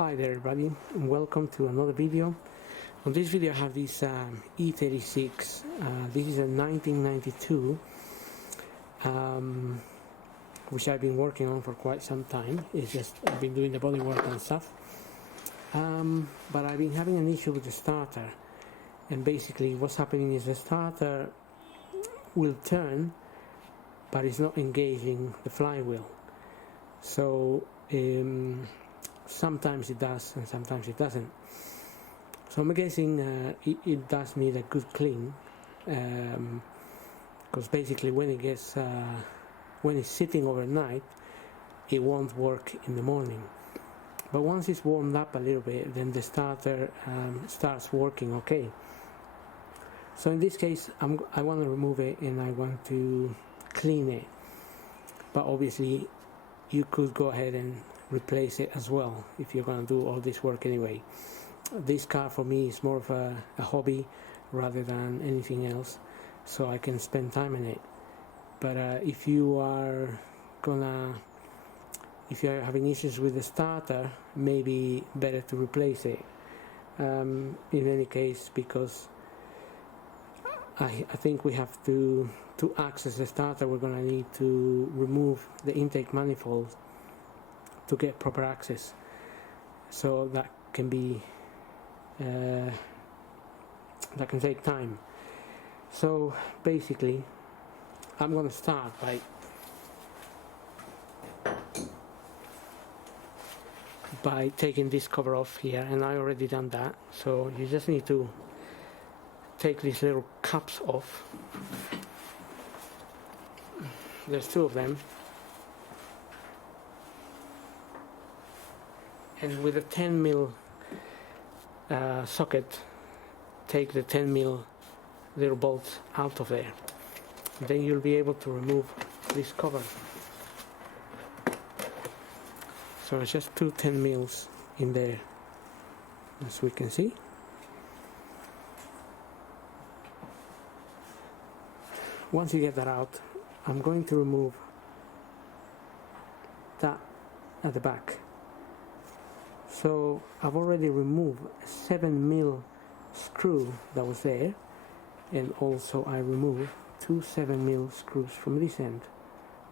Hi there everybody, and welcome to another video. On this video I have this E36, this is a 1992, which I've been working on for quite some time. It's just I've been doing the bodywork and stuff, but I've been having an issue with the starter, and basically what's happening is the starter will turn but it's not engaging the flywheel. So sometimes it does and sometimes it doesn't. So I'm guessing it does need a good clean, because basically when it's sitting overnight it won't work in the morning, but once it's warmed up a little bit then the starter starts working okay. So in this case I want to remove it and I want to clean it, but obviously you could go ahead and replace it as well if you're going to do all this work anyway. This car for me is more of a hobby rather than anything else, so I can spend time in it. But if you're having issues with the starter, maybe better to replace it in any case, because I think we have to access the starter, we're going to need to remove the intake manifold to get proper access. So that can be that can take time. So basically I'm going to start by taking this cover off here, and I already done that. So you just need to take these little caps off. There's two of them, and with a 10mm socket take the 10mm little bolts out of there. Then you'll be able to remove this cover. So it's just two 10mm in there, as we can see. Once you get that out, I'm going to remove that at the back. So I've already removed a 7mm screw that was there, and also I removed two 7mm screws from this end,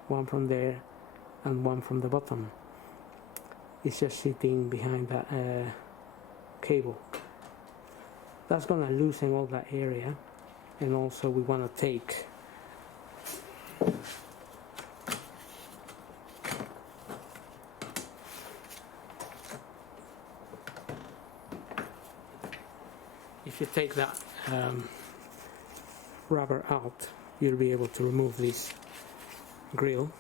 one from there and one from the bottom. It's just sitting behind that cable. That's gonna loosen all that area, and also we want to take if you take that rubber out, you'll be able to remove this grill,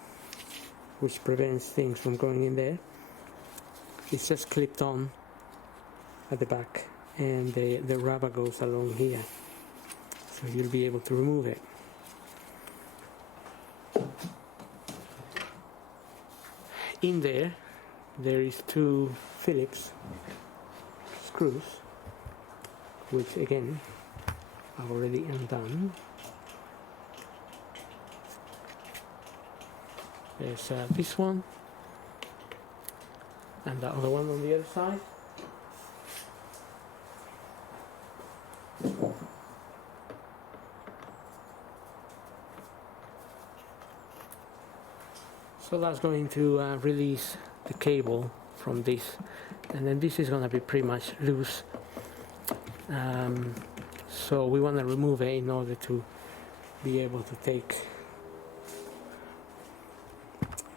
which prevents things from going in there. It's just clipped on at the back, and the rubber goes along here, so you'll be able to remove it. In there is two Phillips screws, which again I've already undone. There's this one and the other one on the other side. So that's going to release the cable from this, and then this is going to be pretty much loose. So we want to remove it in order to be able to take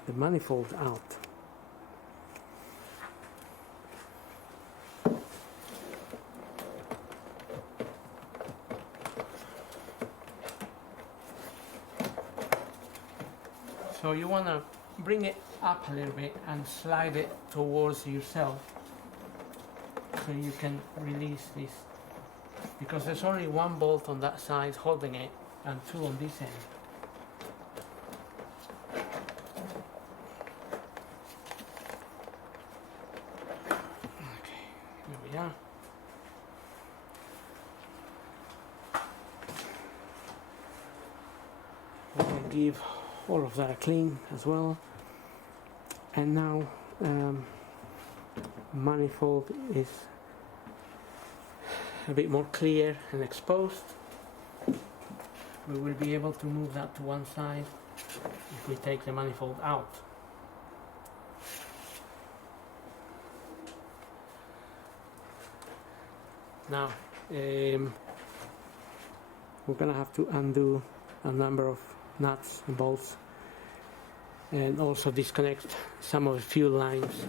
the manifold out. So you want to bring it up a little bit and slide it towards yourself so you can release this, because there's only one bolt on that side holding it and two on this end. Okay, here we are. We're going to give all of that a clean as well, and now manifold is a bit more clear and exposed. We will be able to move that to one side if we take the manifold out. Now we're gonna have to undo a number of nuts and bolts, and also disconnect some of the fuel lines,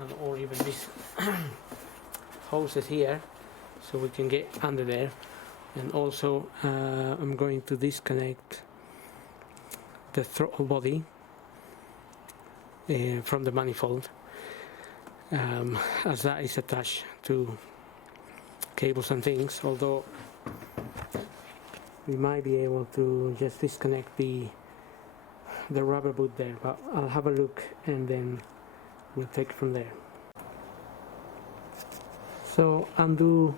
and or even these hoses here, so we can get under there. And also I'm going to disconnect the throttle body from the manifold, as that is attached to cables and things, although we might be able to just disconnect the rubber boot there, but I'll have a look and then we'll take it from there. So undo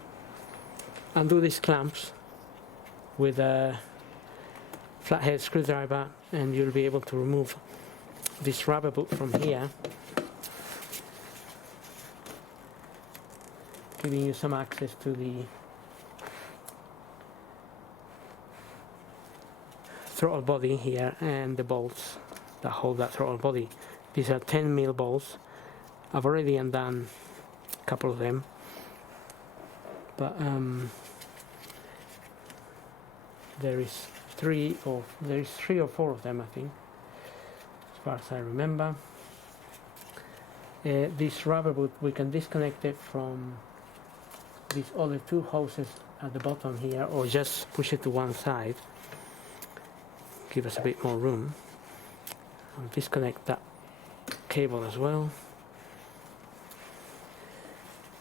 these clamps with a flathead screwdriver, and you'll be able to remove this rubber boot from here, giving you some access to the throttle body here and the bolts that hold that throttle body. These are 10mm bolts. I've already undone a couple of them, but there is three or four of them, I think, as far as I remember. This rubber boot, we can disconnect it from these other two hoses at the bottom here, or just push it to one side, give us a bit more room. I'll disconnect that cable as well,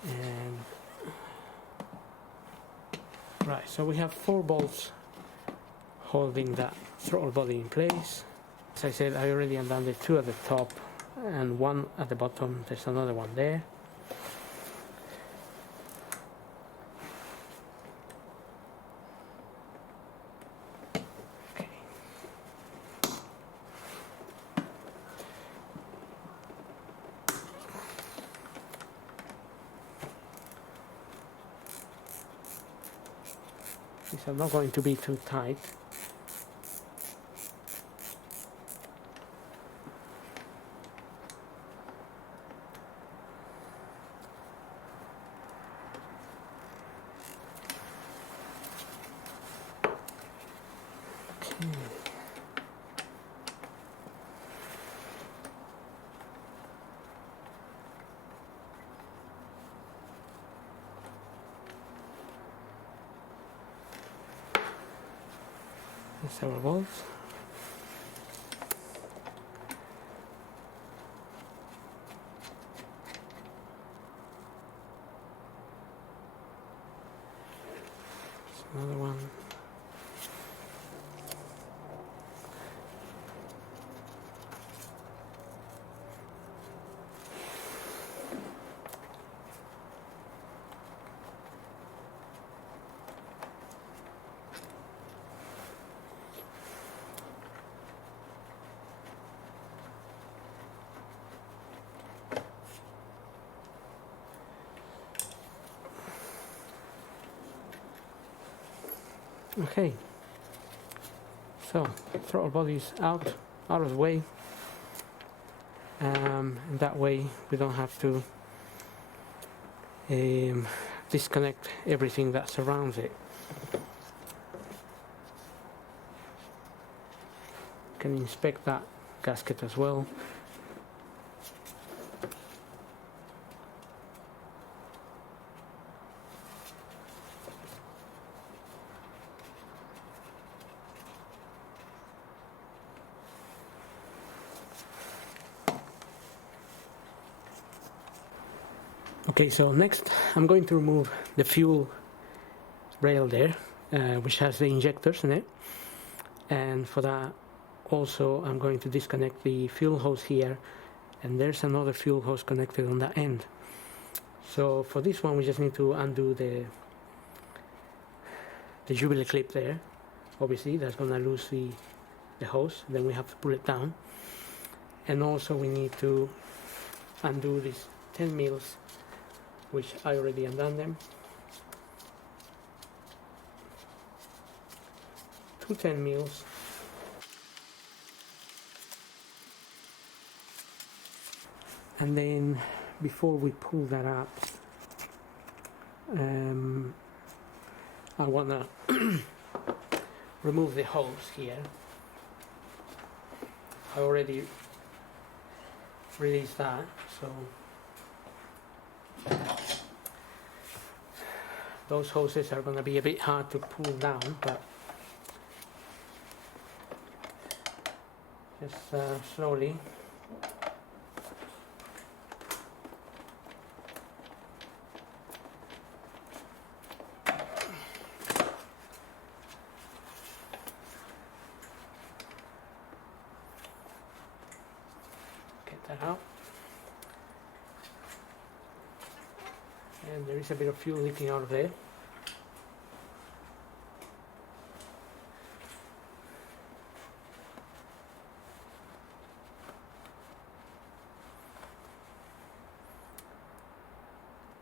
and right, so we have 4 bolts holding that throttle body in place. As I said, I already undone the 2 at the top and 1 at the bottom. There's another one there. These are not going to be too tight. Okay. Several bolts. Another one. Okay, so throttle body is out of the way, and that way we don't have to disconnect everything that surrounds it. You can inspect that gasket as well. Okay, so next I'm going to remove the fuel rail there, which has the injectors in it, and for that also I'm going to disconnect the fuel hose here, and there's another fuel hose connected on that end. So for this one we just need to undo the Jubilee clip there. Obviously that's going to lose the hose, then we have to pull it down, and also we need to undo this 10 mils, which I already undone them. 2 10 mils, and then before we pull that up, I want to remove the hose here. I already released that, so those hoses are going to be a bit hard to pull down, but just slowly. Get that out. And there is a bit of fuel leaking out of there.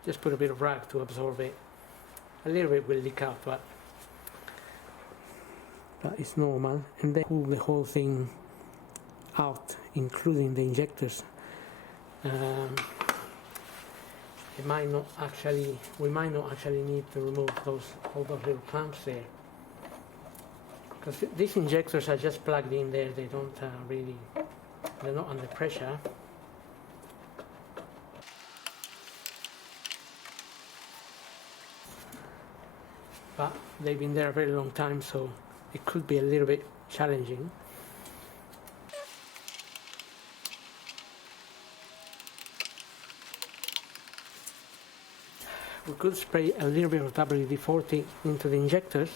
Just put a bit of rag to absorb it. A little bit will leak out, but it's normal. And then pull the whole thing out, including the injectors. We might not actually need to remove all those little clamps there, because these injectors are just plugged in there. They don't they're not under pressure. But they've been there a very long time, so it could be a little bit challenging. We could spray a little bit of WD-40 into the injectors,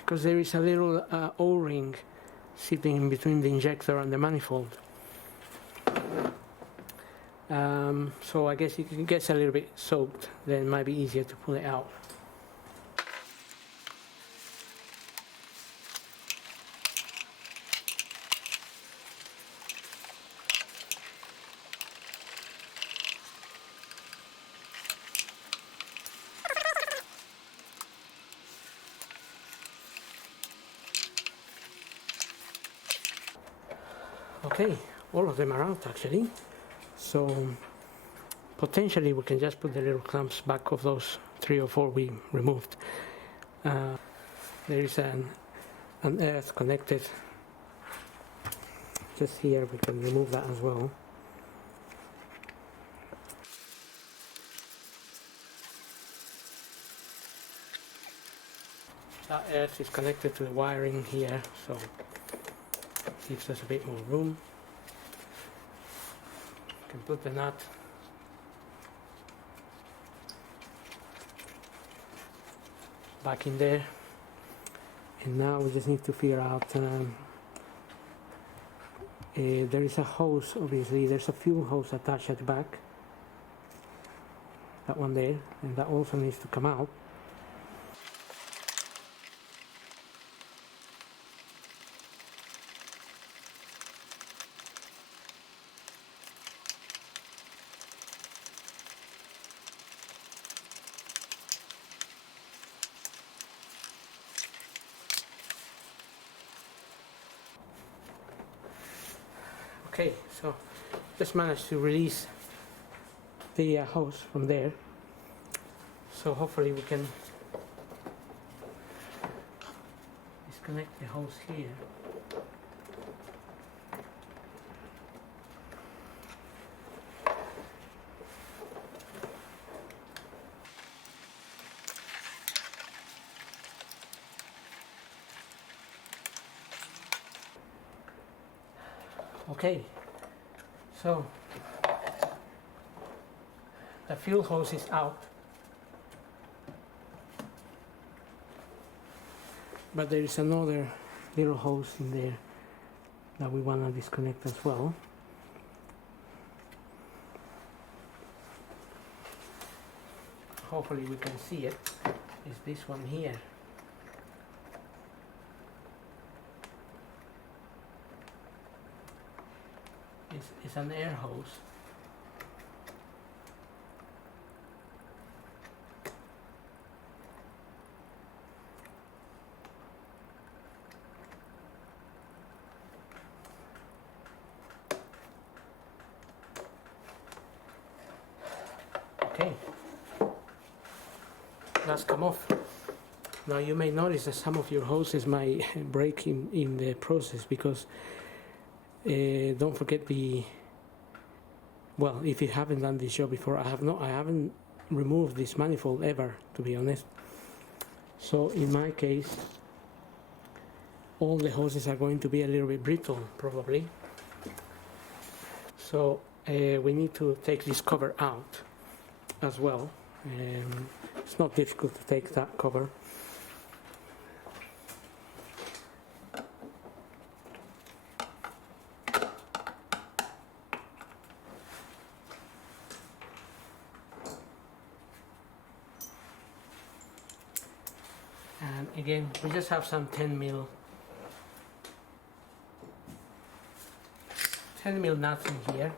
because there is a little O-ring sitting in between the injector and the manifold. So I guess if it gets a little bit soaked, then it might be easier to pull it out. Okay, all of them are out actually. So potentially we can just put the little clamps back of those 3 or 4 we removed. There is an earth connected just here. We can remove that as well. That earth is connected to the wiring here, so gives us a bit more room. Can put the nut back in there, and now we just need to figure out there is a hose. Obviously there's a fuel hose attached at the back, that one there, and that also needs to come out. Okay, so just managed to release the hose from there, so hopefully we can disconnect the hose here. Okay, so the fuel hose is out, but there is another little hose in there that we want to disconnect as well. Hopefully we can see it. It's this one here. is an air hose. Okay, that's come off. Now you may notice that some of your hoses might break in the process because don't forget well, if you haven't done this job before, I haven't removed this manifold ever, to be honest. So in my case, all the hoses are going to be a little bit brittle probably. So we need to take this cover out as well. It's not difficult to take that cover. And again, we just have some 10 mil nuts in here.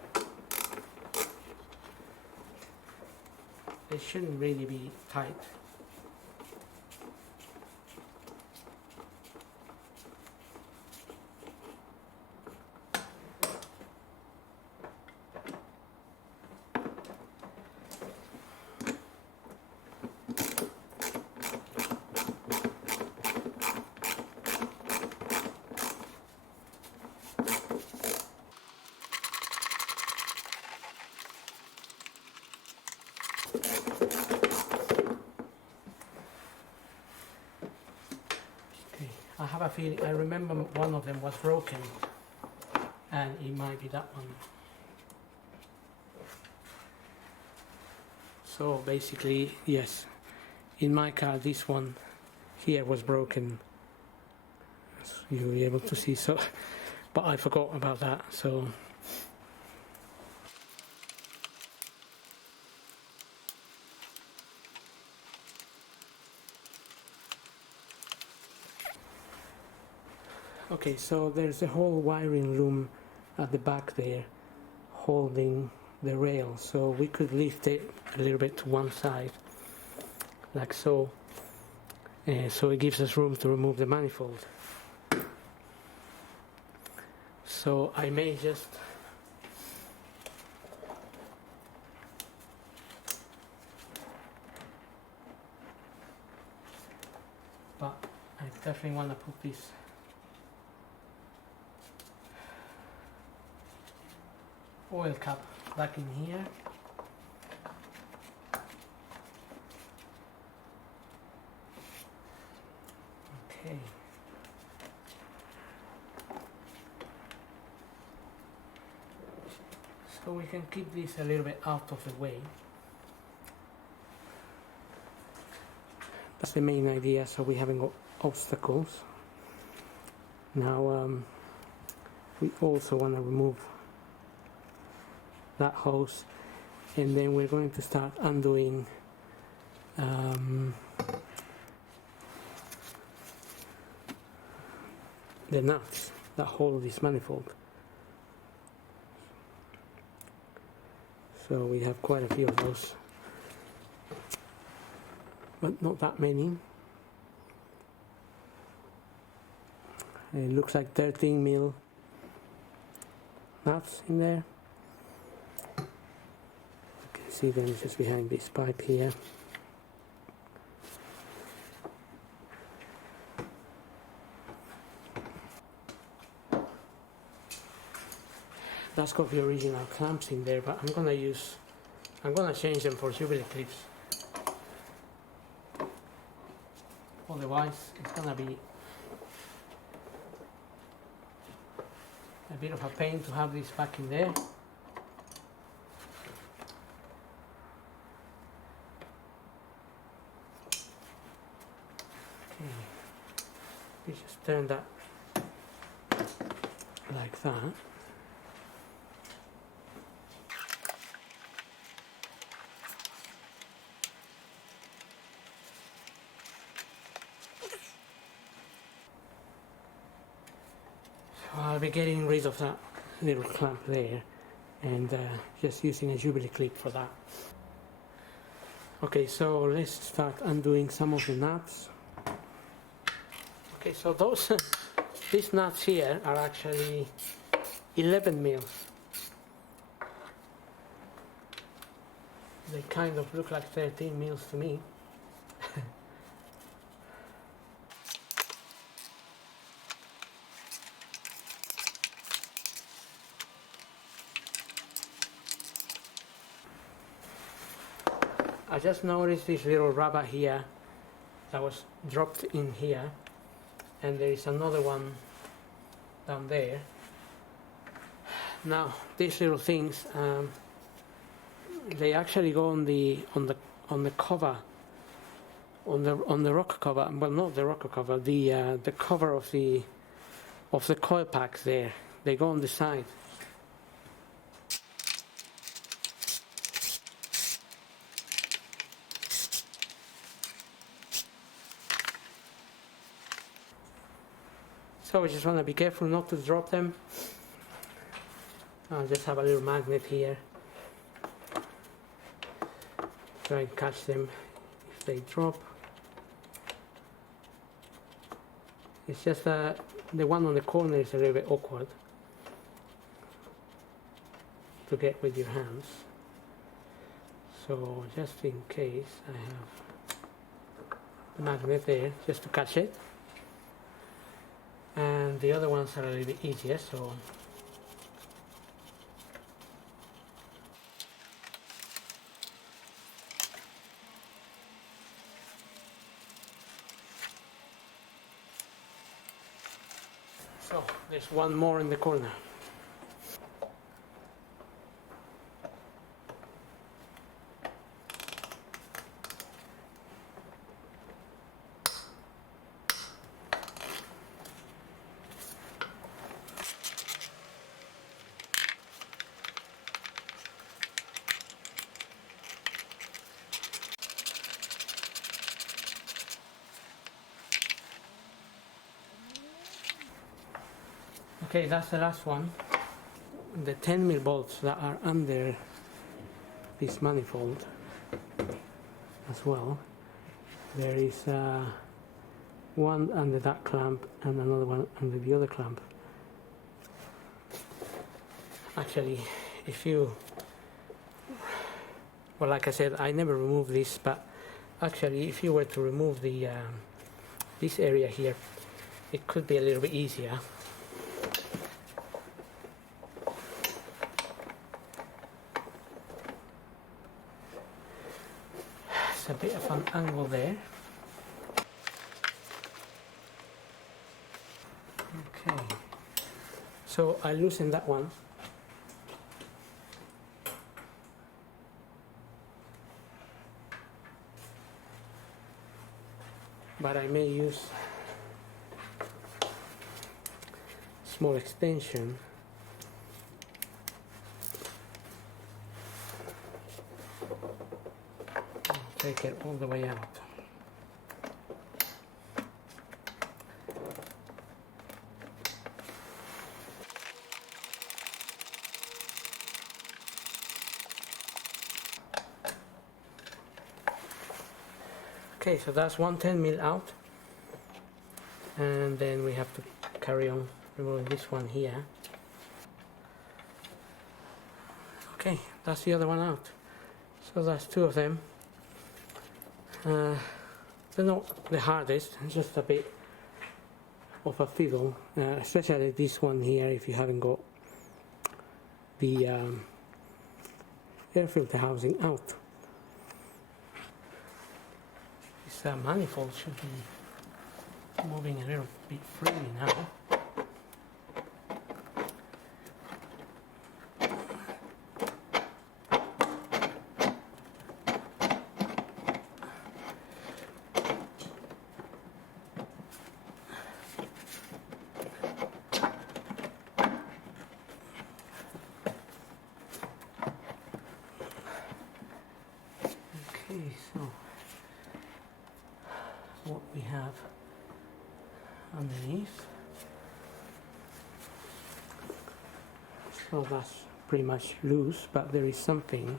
They shouldn't really be tight. I have a feeling, I remember one of them was broken, and it might be that one. So basically, yes, in my car this one here was broken, as you'll be able to see, so, but I forgot about that, so. Okay, so there's a whole wiring room at the back there holding the rail, so we could lift it a little bit to one side like so, so it gives us room to remove the manifold. So I may just but I definitely want to put this oil cap back in here. Okay. So we can keep this a little bit out of the way. That's the main idea, so we haven't got obstacles. Now we also want to remove that hose, and then we're going to start undoing the nuts that hold this manifold. So we have quite a few of those, but not that many. It looks like 13 mil nuts in there. See them just behind this pipe here. That's got the original clamps in there, but I'm gonna change them for Jubilee clips. Otherwise, it's gonna be a bit of a pain to have this back in there. We just turn that like that. So I'll be getting rid of that little clamp there. and just using a Jubilee clip for that. Okay, so let's start undoing some of the nuts. Okay, so those these nuts here are actually 11 mils. They kind of look like 13 mils to me. I just noticed this little rubber here that was dropped in here, and there is another one down there. Now these little things, they actually go on the cover, on the rocker cover. Well, not the rocker cover, the cover of the coil packs there. They go on the side. So we just want to be careful not to drop them. I'll just have a little magnet here. Try and catch them if they drop. It's just the one on the corner is a little bit awkward to get with your hands. So just in case, I have the magnet there just to catch it. And the other ones are a little bit easier, so there's one more in the corner. Okay, that's the last one. The 10mm bolts that are under this manifold as well. There is one under that clamp and another one under the other clamp. Actually, well, like I said, I never removed this, but actually if you were to remove the this area here, it could be a little bit easier. A bit of an angle there. Okay, so I loosen that one. But I may use small extension. Take it all the way out. Okay, so that's 110mm out, and then we have to carry on removing this one here. Okay, that's the other one out. So that's two of them. They're not the hardest, just a bit of a fiddle, especially this one here if you haven't got the air filter housing out. This manifold should be moving a little bit freely now. So what we have underneath, so that's pretty much loose, but there is something.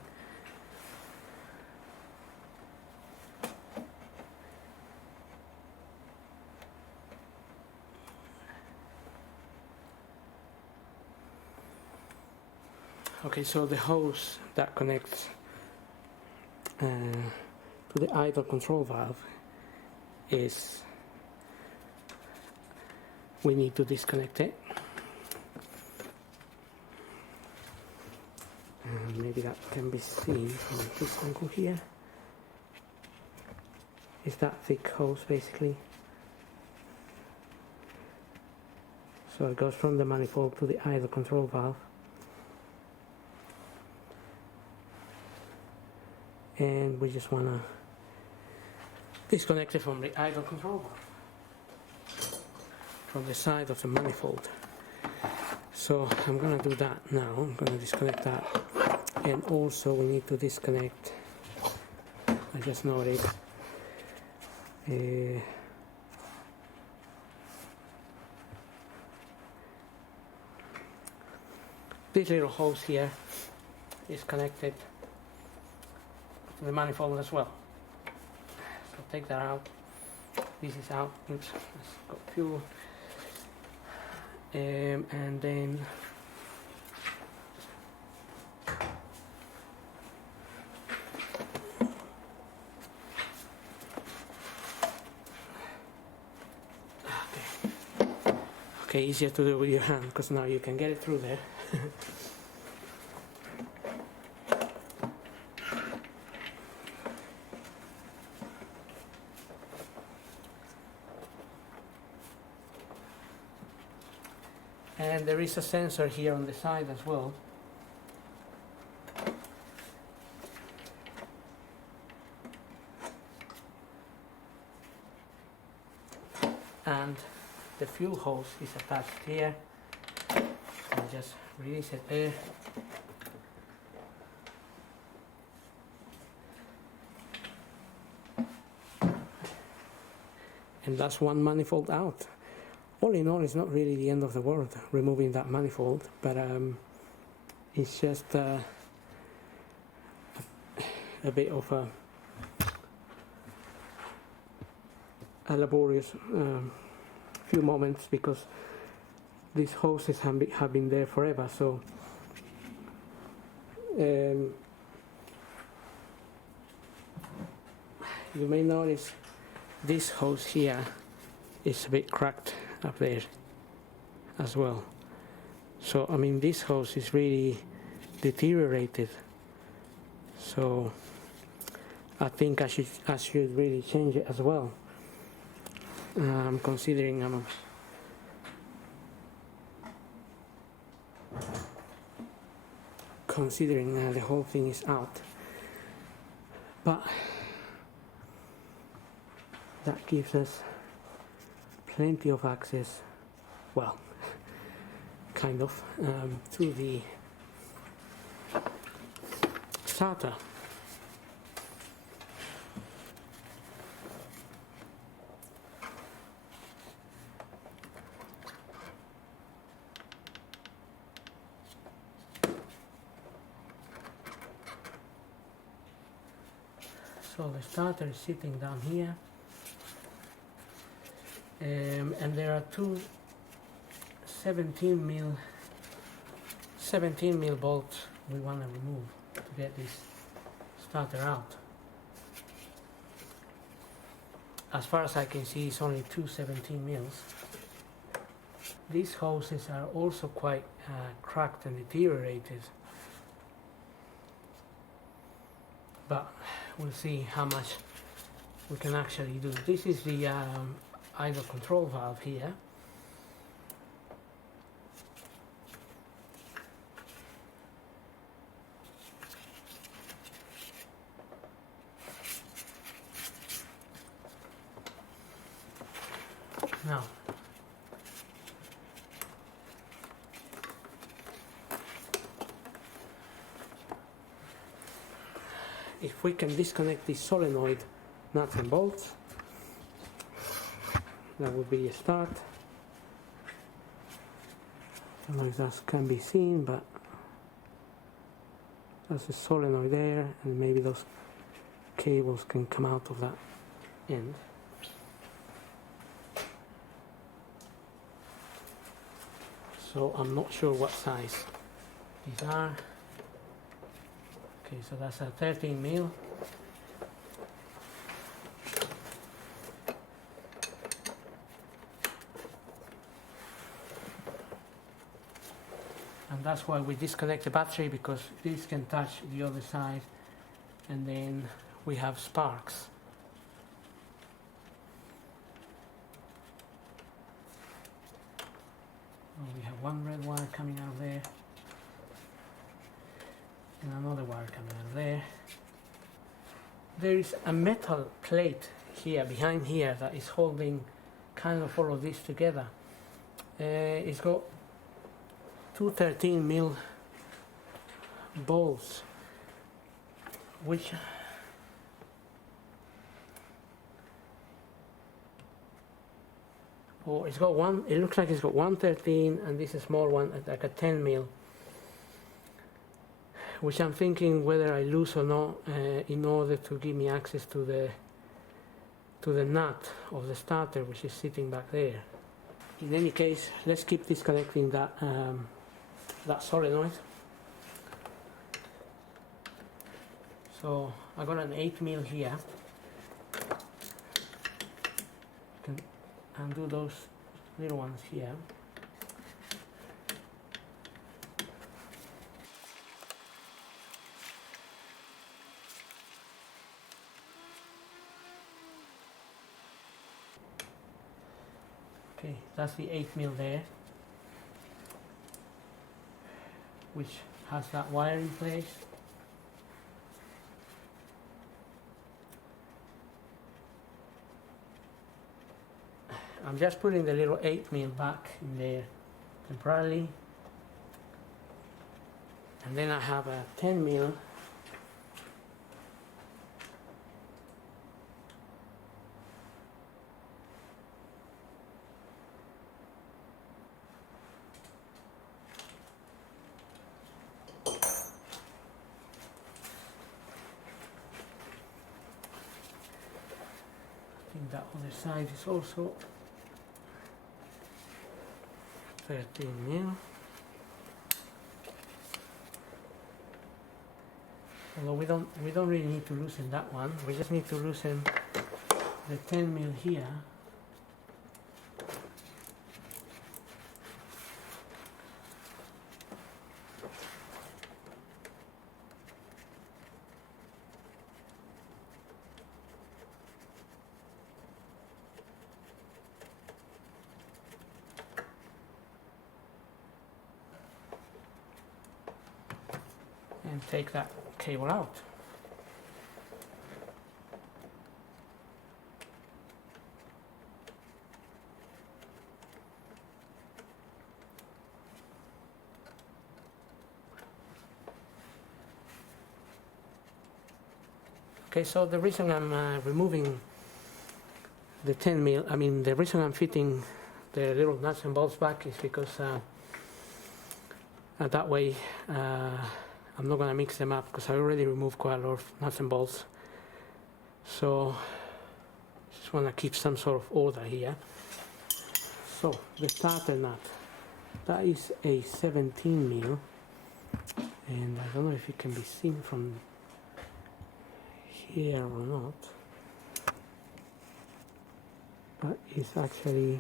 Okay, so the hose that connects to the idle control valve is, we need to disconnect it. And maybe that can be seen from this angle here. Is that thick hose basically. So it goes from the manifold to the idle control valve. And we just want to disconnect it from the idle control valve, from the side of the manifold. So I'm going to do that now. I'm going to disconnect that, and also we need to disconnect, I just noticed, this little hose here is connected to the manifold as well. So take that out. This is out. Oops, let's go fuel. And then okay, easier to do with your hand because now you can get it through there. And there is a sensor here on the side as well. And the fuel hose is attached here. I'll just release it there. And that's one manifold out. All in all, it's not really the end of the world removing that manifold, but it's just a bit of a laborious few moments, because these hoses have been there forever. So you may notice this hose here is a bit cracked up there as well. So I mean, this hose is really deteriorated, so I think I should really change it as well. I'm considering the whole thing is out, but that gives us plenty of access, well, kind of, to the starter. So the starter is sitting down here. And there are two 17 mil bolts we want to remove to get this starter out. As far as I can see, it's only two 17 mils. These hoses are also quite cracked and deteriorated, but we'll see how much we can actually do. This is the idle control valve here. Now, if we can disconnect this solenoid nuts and bolts, that would be a start. I don't know if that can be seen, but There's a solenoid there, and maybe those cables can come out of that end. So I'm not sure what size these are. Okay, so that's a 13 mil. And that's why we disconnect the battery, because this can touch the other side and then we have sparks. Oh, we have one red wire coming out of there and another wire coming out of there. There is a metal plate here, behind here, that is holding kind of all of this together. It's got two 13 mil bolts, which it's got one, it looks like it's got one 13 and this is a small one, like a 10 mil, which I'm thinking whether I lose or not, in order to give me access to the nut of the starter, which is sitting back there. In any case, let's keep disconnecting that solenoid. So I got an 8 mil here. Can undo those little ones here. Okay, that's the 8 mil there, which has that wire in place. I'm just putting the little 8 mil back in there temporarily, and then I have a 10 mil that other side is also 13 mil. Although we don't really need to loosen that one. We just need to loosen the 10 mil here. And take that cable out. Okay, so the reason I'm removing the 10 mil, the reason I'm fitting the little nuts and bolts back is because that way I'm not going to mix them up, because I already removed quite a lot of nuts and bolts. So just want to keep some sort of order here. So the starter nut, that is a 17 mil, and I don't know if it can be seen from here or not, but it's actually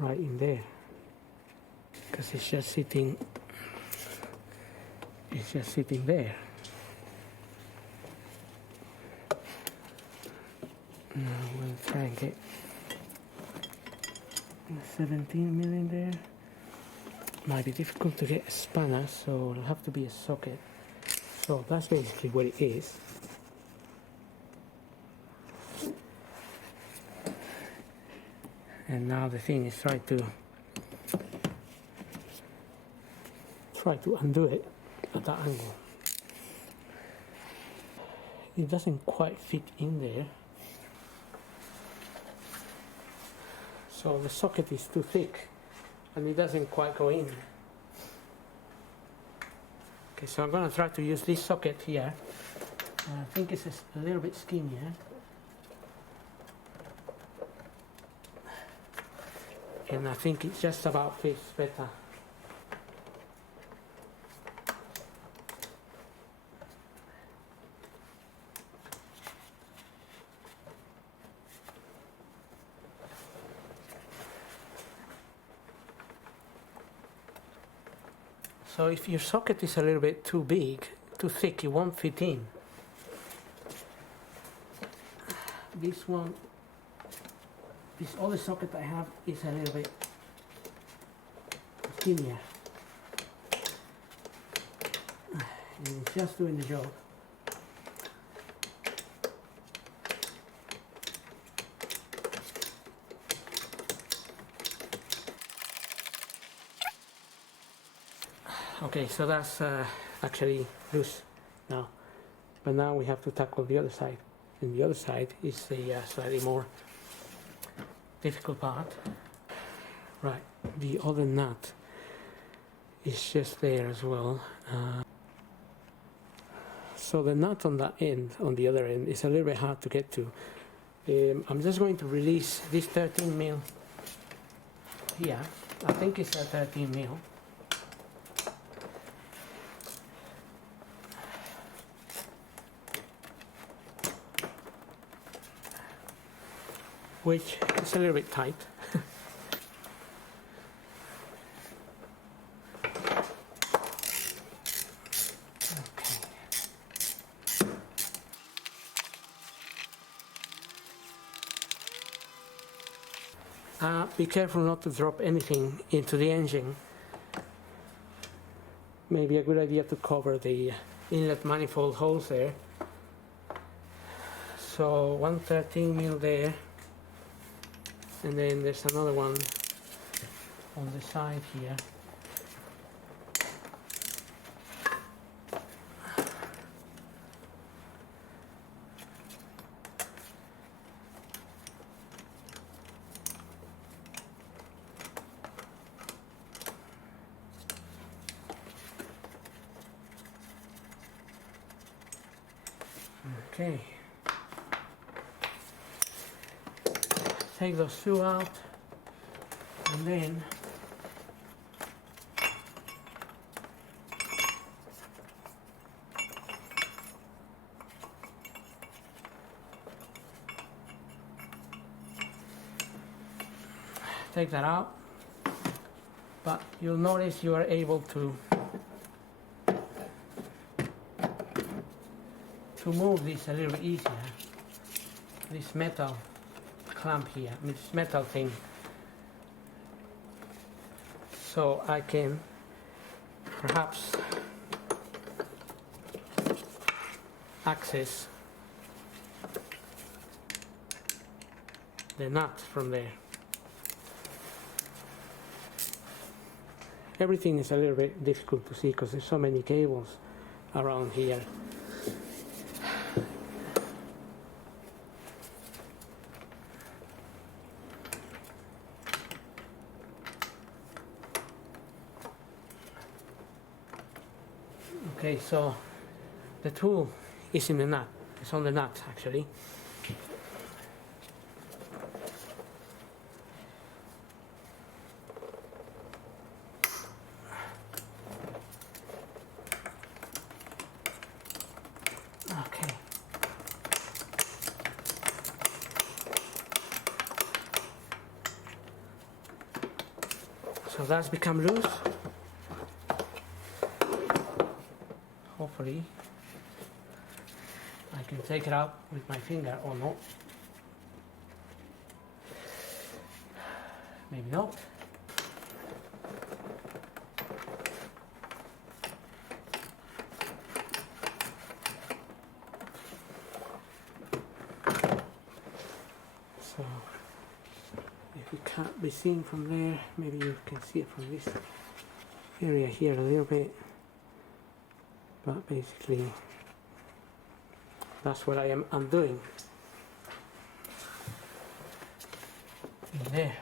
right in there, because it's just sitting there. Now we'll try and get 17 mil in there. Might be difficult to get a spanner, so it'll have to be a socket. So that's basically what it is. And now the thing is try to undo it at that angle. It doesn't quite fit in there, so the socket is too thick and it doesn't quite go in. Okay, so I'm going to try to use this socket here. I think it's a little bit skinnier. And I think it just about fits better. So if your socket is a little bit too big, too thick, it won't fit in. This one, this other socket I have is a little bit skinnier. And it's just doing the job. Okay, so that's actually loose now. But now we have to tackle the other side. And the other side is the slightly more difficult part. Right, the other nut is just there as well. So the nut on that end, on the other end, is a little bit hard to get to. I'm just going to release this 13 mil here. I think it's a 13 mil. Which is a little bit tight. Be careful not to drop anything into the engine. Maybe a good idea to cover the inlet manifold holes there. So 113 mil there. And then there's another one on the side here. Okay. Take those two out, and then take that out. But you'll notice you are able to move this a little bit easier. This metal clamp here, this metal thing, so I can perhaps access the nut from there. Everything is a little bit difficult to see because there's so many cables around here. Okay, so the tool is in the nut. It's on the nut actually. Okay. So that's become loose. Hopefully I can take it out with my finger or not. Maybe not. So if you can't be seen from there, maybe you can see it from this area here a little bit. But basically, that's what I am undoing. In there.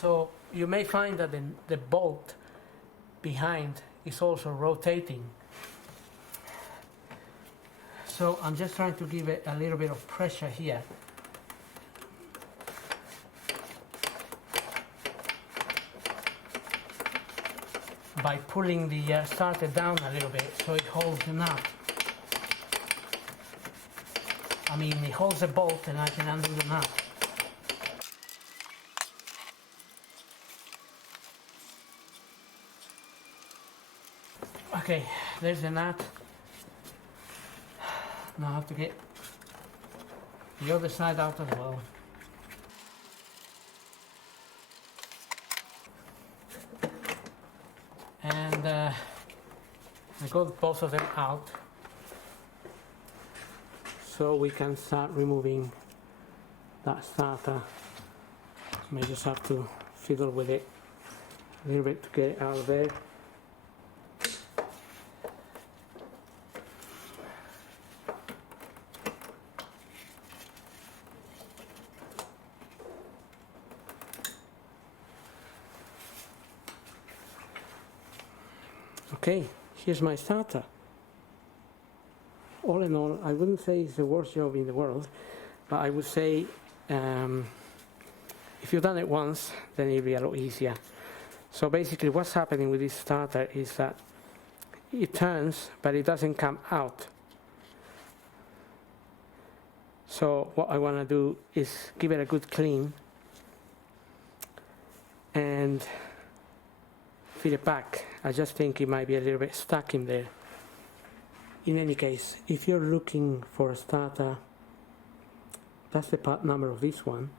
So you may find that the bolt behind is also rotating. So I'm just trying to give it a little bit of pressure here. By pulling the starter down a little bit so it holds the nut. I mean, it holds the bolt and I can undo the nut. Okay, there's the nut. Now I have to get the other side out as well. And I got both of them out, so we can start removing that starter. May just have to fiddle with it a little bit to get it out of there. Okay, here's my starter. All in all, I wouldn't say it's the worst job in the world, but I would say if you've done it once, then it'll be a lot easier. So basically what's happening with this starter is that it turns, but it doesn't come out. So what I want to do is give it a good clean and feed it back. I just think it might be a little bit stuck in there. In any case, if you're looking for a starter, that's the part number of this one.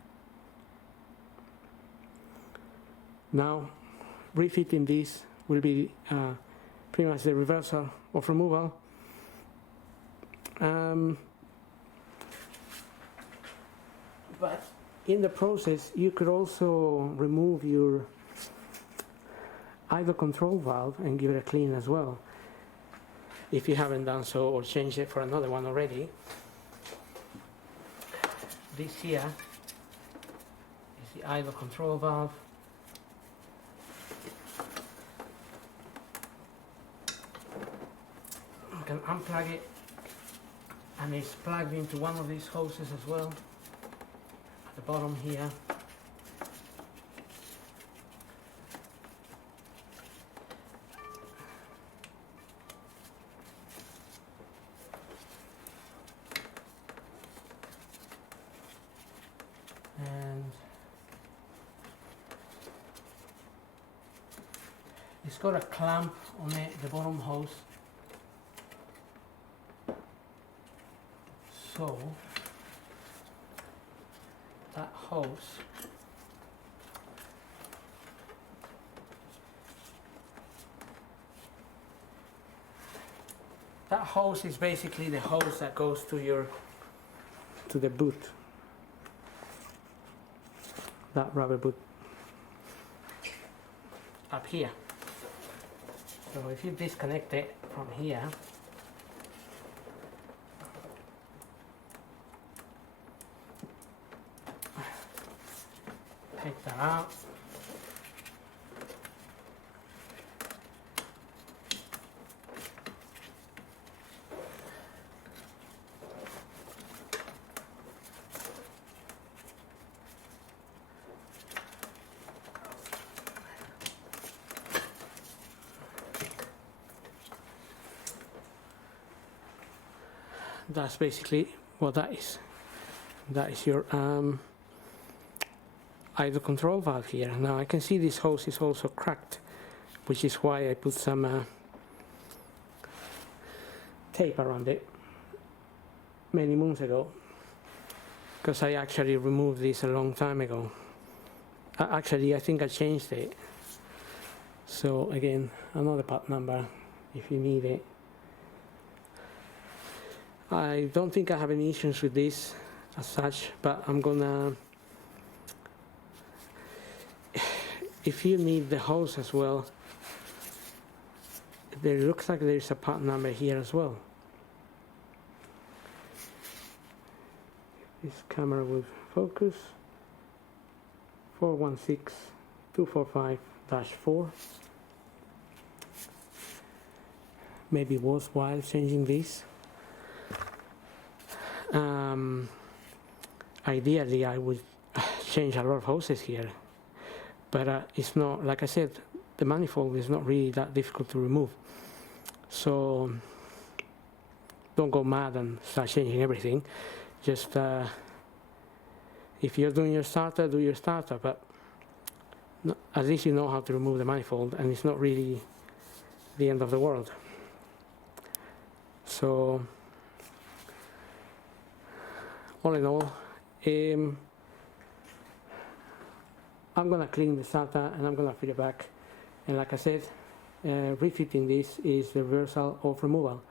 Now, refitting this will be pretty much the reversal of removal. But in the process, you could also remove your idle control valve and give it a clean as well, if you haven't done so or changed it for another one already. This here is the idle control valve. You can unplug it, and it's plugged into one of these hoses as well at the bottom here. And it's got a clamp on it, the bottom hose. So that hose is basically the hose that goes to the boot. That rubber boot up here. So if you disconnect it from here, take that out. That's basically what that is. That is your idle control valve here. Now I can see this hose is also cracked, which is why I put some tape around it many months ago, because I actually removed this a long time ago. Actually, I think I changed it. So again, another part number if you need it. I don't think I have any issues with this as such, but I'm gonna, if you need the hose as well, there looks like there's a part number here as well. This camera will focus. 416 245-4. Maybe worthwhile changing this. Ideally I would change a lot of hoses here, but it's not, like I said, the manifold is not really that difficult to remove, so don't go mad and start changing everything. Just if you're doing your starter, do your starter, but at least you know how to remove the manifold, and it's not really the end of the world. So all in all, I'm gonna clean the starter and I'm gonna fit it back, and like I said, refitting this is the reversal of removal.